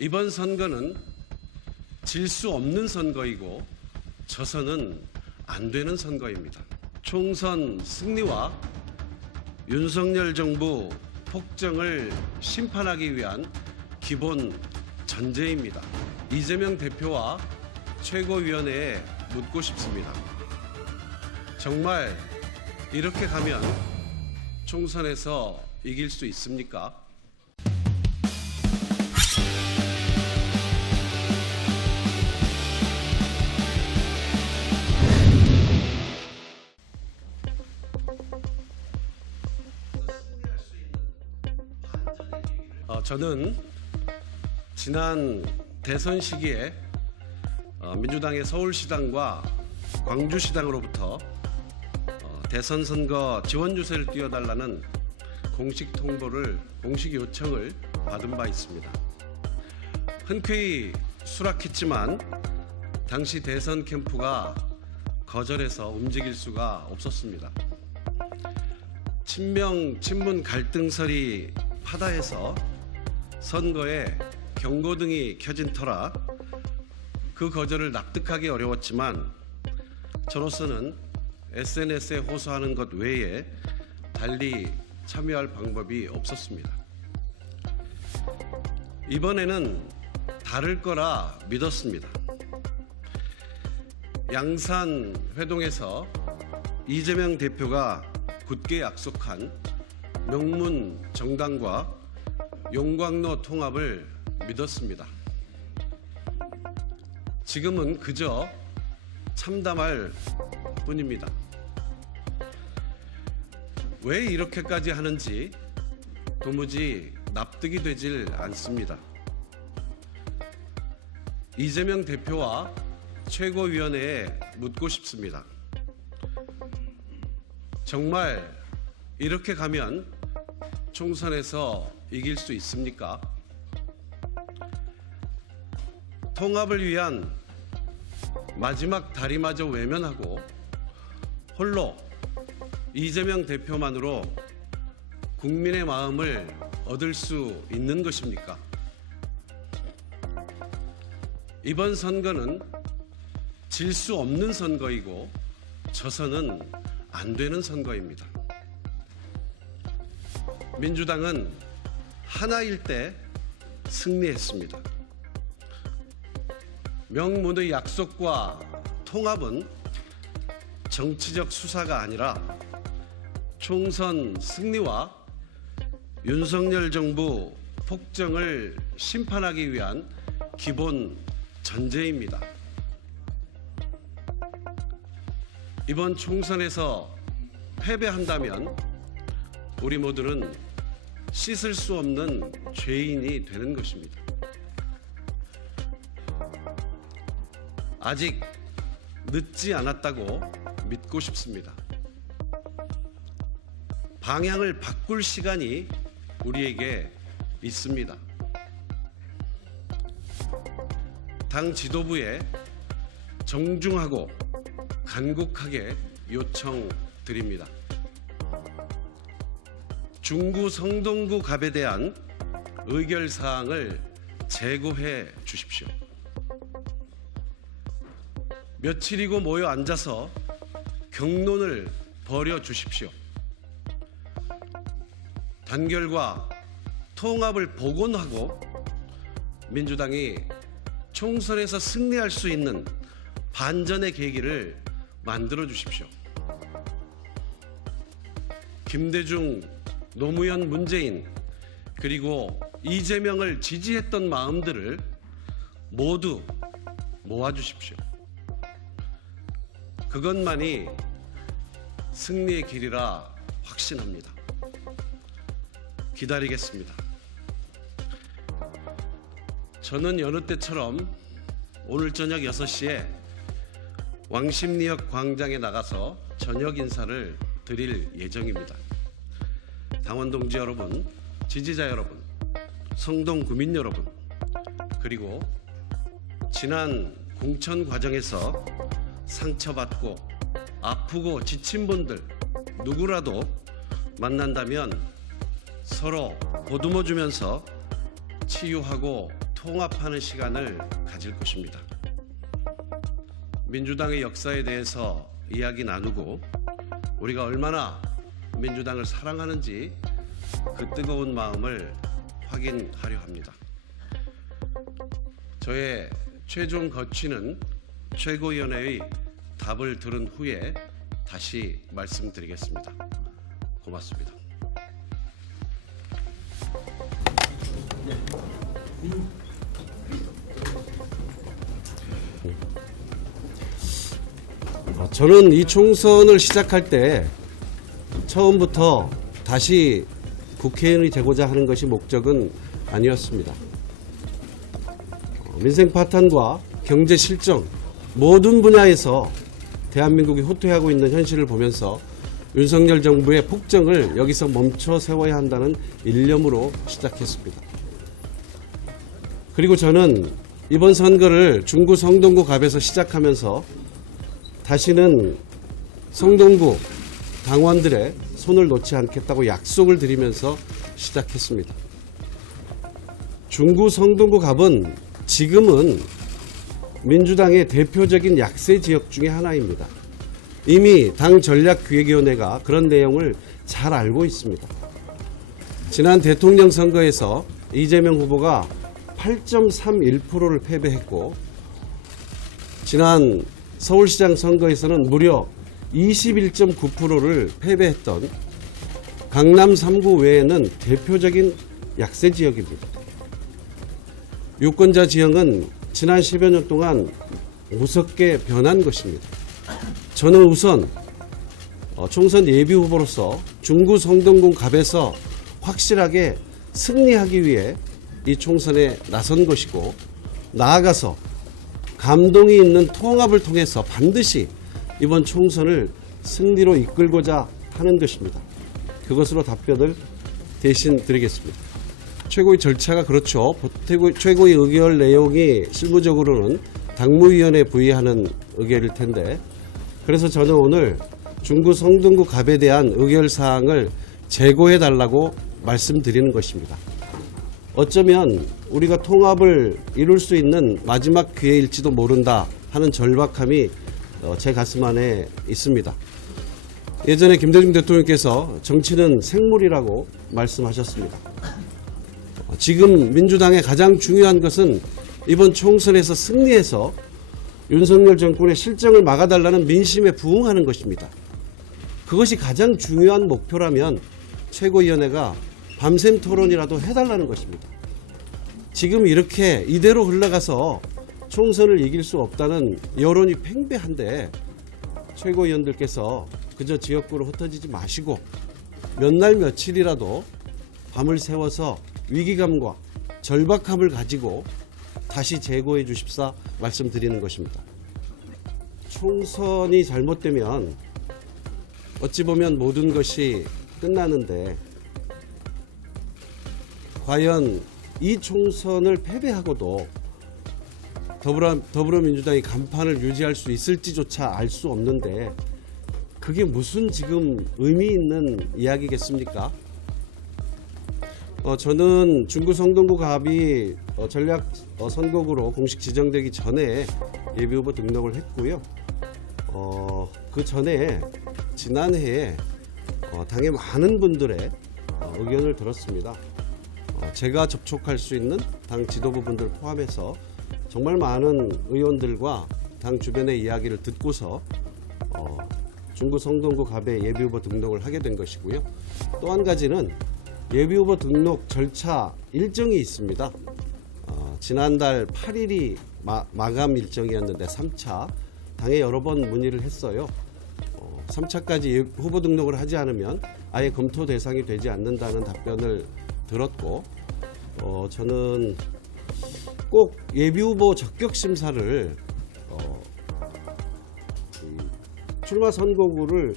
이번 선거는 질 수 없는 선거이고 져서는 안 되는 선거입니다. 총선 승리와 윤석열 정부 폭정을 심판하기 위한 기본 전제입니다. 이재명 대표와 최고위원회에 묻고 싶습니다. 정말 이렇게 가면 총선에서 이길 수 있습니까? 저는 지난 대선 시기에 민주당의 서울시당과 광주시당으로부터 대선 선거 지원 유세를 띄워달라는 공식 요청을 받은 바 있습니다. 흔쾌히 수락했지만 당시 대선 캠프가 거절해서 움직일 수가 없었습니다. 친명 친문 갈등설이 파다해서 선거에 경고등이 켜진 터라 그 거절을 납득하기 어려웠지만 저로서는 SNS에 호소하는 것 외에 달리 참여할 방법이 없었습니다. 이번에는 다를 거라 믿었습니다. 양산 회동에서 이재명 대표가 굳게 약속한 명문 정당과 용광로 통합을 믿었습니다. 지금은 그저 참담할 뿐입니다. 왜 이렇게까지 하는지 도무지 납득이 되질 않습니다. 이재명 대표와 최고위원회에 묻고 싶습니다. 정말 이렇게 가면 총선에서 이길 수 있습니까? 통합을 위한 마지막 다리마저 외면하고 홀로 이재명 대표만으로 국민의 마음을 얻을 수 있는 것입니까? 이번 선거는 질 수 없는 선거이고 져서는 안 되는 선거입니다. 민주당은 하나일 때 승리했습니다. 명문의 약속과 통합은 정치적 수사가 아니라 총선 승리와 윤석열 정부 폭정을 심판하기 위한 기본 전제입니다. 이번 총선에서 패배한다면 우리 모두는 씻을 수 없는 죄인이 되는 것입니다. 아직 늦지 않았다고 믿고 싶습니다. 방향을 바꿀 시간이 우리에게 있습니다. 당 지도부에 정중하고 간곡하게 요청드립니다. 중구 성동구 갑에 대한 의결사항을 제고해 주십시오. 며칠이고 모여 앉아서 경론을 벌여 주십시오. 단결과 통합을 복원하고 민주당이 총선에서 승리할 수 있는 반전의 계기를 만들어 주십시오. 김대중, 노무현, 문재인 그리고 이재명을 지지했던 마음들을 모두 모아주십시오. 그것만이 승리의 길이라 확신합니다. 기다리겠습니다. 저는 여느 때처럼 오늘 저녁 6시에 왕십리역 광장에 나가서 저녁 인사를 드릴 예정입니다. 당원 동지 여러분, 지지자 여러분, 성동 구민 여러분, 그리고 지난 공천 과정에서 상처받고 아프고 지친 분들 누구라도 만난다면 서로 보듬어 주면서 치유하고 통합하는 시간을 가질 것입니다. 민주당의 역사에 대해서 이야기 나누고 우리가 얼마나 민주당을 사랑하는지 그 뜨거운 마음을 확인하려 합니다. 저의 최종 거취는 최고위원회의 답을 들은 후에 다시 말씀드리겠습니다. 고맙습니다. 저는 이 총선을 시작할 때 처음부터 다시 국회의원이 되고자 하는 것이 목적은 아니었습니다. 민생 파탄과 경제 실정 모든 분야에서 대한민국이 후퇴하고 있는 현실을 보면서 윤석열 정부의 폭정을 여기서 멈춰 세워야 한다는 일념으로 시작했습니다. 그리고 저는 이번 선거를 중구 성동구 갑에서 시작하면서 다시는 성동구 당원들의 손을 놓지 않겠다고 약속을 드리면서 시작했습니다. 중구 성동구 갑은 지금은 민주당의 대표적인 약세 지역 중에 하나입니다. 이미 당 전략기획위원회가 그런 내용을 잘 알고 있습니다. 지난 대통령 선거에서 이재명 후보가 8.31%를 패배했고 지난 서울시장 선거에서는 무려 21.9%를 패배했던 강남 3구 외에는 대표적인 약세 지역입니다. 유권자 지형은 지난 10여 년 동안 무섭게 변한 것입니다. 저는 우선 총선 예비 후보로서 중구 성동구 갑에서 확실하게 승리하기 위해 이 총선에 나선 것이고 나아가서 감동이 있는 통합을 통해서 반드시 이번 총선을 승리로 이끌고자 하는 것입니다. 그것으로 답변을 대신 드리겠습니다. 최고위 절차가 그렇죠. 최고위 의결 내용이 실무적으로는 당무위원회에 부의하는 의결일 텐데 그래서 저는 오늘 중구 성동구 갑에 대한 의결 사항을 제고해달라고 말씀드리는 것입니다. 어쩌면 우리가 통합을 이룰 수 있는 마지막 기회일지도 모른다 하는 절박함이 제 가슴 안에 있습니다. 예전에 김대중 대통령께서 정치는 생물이라고 말씀하셨습니다. 지금 민주당의 가장 중요한 것은 이번 총선에서 승리해서 윤석열 정권의 실정을 막아달라는 민심에 부응하는 것입니다. 그것이 가장 중요한 목표라면 최고위원회가 밤샘 토론이라도 해달라는 것입니다. 지금 이렇게 이대로 흘러가서 총선을 이길 수 없다는 여론이 팽배한데 최고위원들께서 그저 지역구로 흩어지지 마시고 몇 날 며칠이라도 밤을 새워서 위기감과 절박함을 가지고 다시 재고해 주십사 말씀드리는 것입니다. 총선이 잘못되면 어찌 보면 모든 것이 끝나는데 과연 이 총선을 패배하고도 더불어민주당이 간판을 유지할 수 있을지조차 알 수 없는데 그게 무슨 지금 의미 있는 이야기겠습니까? 저는 중구 성동구 갑이 전략 선거구로 공식 지정되기 전에 예비후보 등록을 했고요. 그 전에 지난해에 당의 많은 분들의 의견을 들었습니다. 제가 접촉할 수 있는 당 지도부분들 포함해서 정말 많은 의원들과 당 주변의 이야기를 듣고서 중구 성동구 갑에 예비후보 등록을 하게 된 것이고요. 또 한 가지는 예비후보 등록 절차 일정이 있습니다. 지난달 8일이 마감 일정이었는데 3차 당에 여러 번 문의를 했어요. 3차까지 후보 등록을 하지 않으면 아예 검토 대상이 되지 않는다는 답변을 들었고 저는 꼭 예비후보 적격심사를 출마 선거구를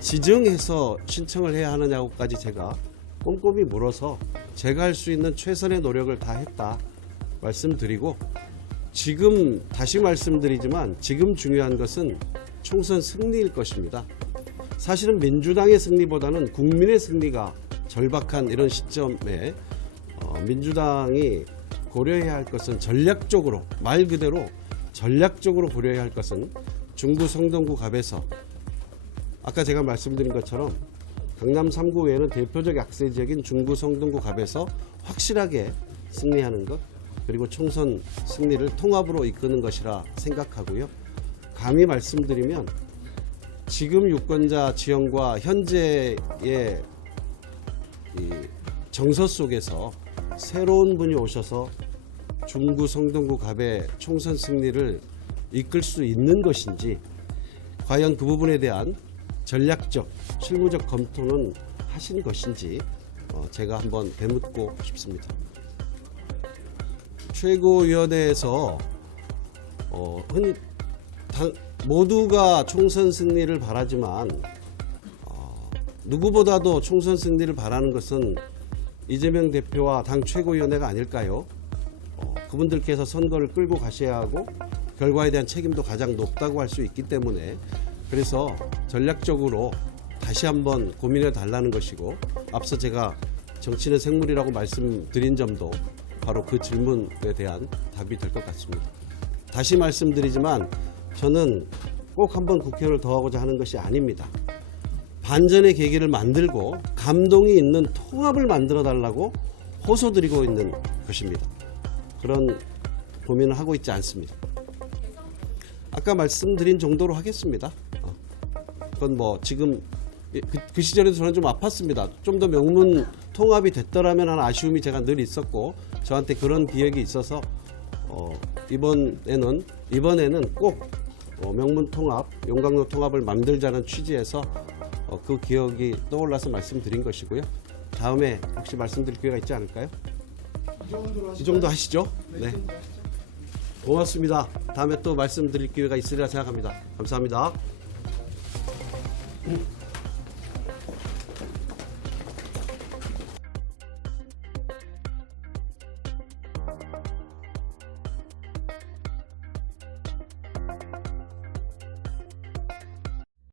지정해서 신청을 해야 하느냐고까지 제가 꼼꼼히 물어서 제가 할 수 있는 최선의 노력을 다했다 말씀드리고 지금 다시 말씀드리지만 지금 중요한 것은 총선 승리일 것입니다. 사실은 민주당의 승리보다는 국민의 승리가 절박한 이런 시점에 민주당이 고려해야 할 것은 전략적으로, 말 그대로 전략적으로 고려해야 할 것은 중구 성동구 갑에서 아까 제가 말씀드린 것처럼 강남 3구 외에는 대표적 약세 지역인 중구 성동구 갑에서 확실하게 승리하는 것, 그리고 총선 승리를 통합으로 이끄는 것이라 생각하고요. 감히 말씀드리면 지금 유권자 지형과 현재의 이 정서 속에서 새로운 분이 오셔서 중구 성동구 갑의 총선 승리를 이끌 수 있는 것인지, 과연 그 부분에 대한 전략적, 실무적 검토는 하신 것인지 제가 한번 되묻고 싶습니다. 최고위원회에서 흔히 모두가 총선 승리를 바라지만 누구보다도 총선 승리를 바라는 것은 이재명 대표와 당 최고위원회가 아닐까요? 그분들께서 선거를 끌고 가셔야 하고 결과에 대한 책임도 가장 높다고 할 수 있기 때문에, 그래서 전략적으로 다시 한번 고민해 달라는 것이고, 앞서 제가 정치는 생물이라고 말씀드린 점도 바로 그 질문에 대한 답이 될 것 같습니다. 다시 말씀드리지만 저는 꼭 한번 국회의원을 더 하고자 하는 것이 아닙니다. 반전의 계기를 만들고 감동이 있는 통합을 만들어 달라고 호소드리고 있는 것입니다. 그런 고민을 하고 있지 않습니다. 아까 말씀드린 정도로 하겠습니다. 그건 뭐 지금 그 시절에도 저는 좀 아팠습니다. 좀 더 명문 통합이 됐더라면 하는 아쉬움이 제가 늘 있었고, 저한테 그런 기억이 있어서 이번에는 꼭 명문 통합, 용광로 통합을 만들자는 취지에서 그 기억이 떠올라서 말씀드린 것이고요. 다음에 혹시 말씀드릴 기회가 있지 않을까요? 이 정도 하시죠? 네. 고맙습니다. 다음에 또 말씀드릴 기회가 있으리라 생각합니다. 감사합니다.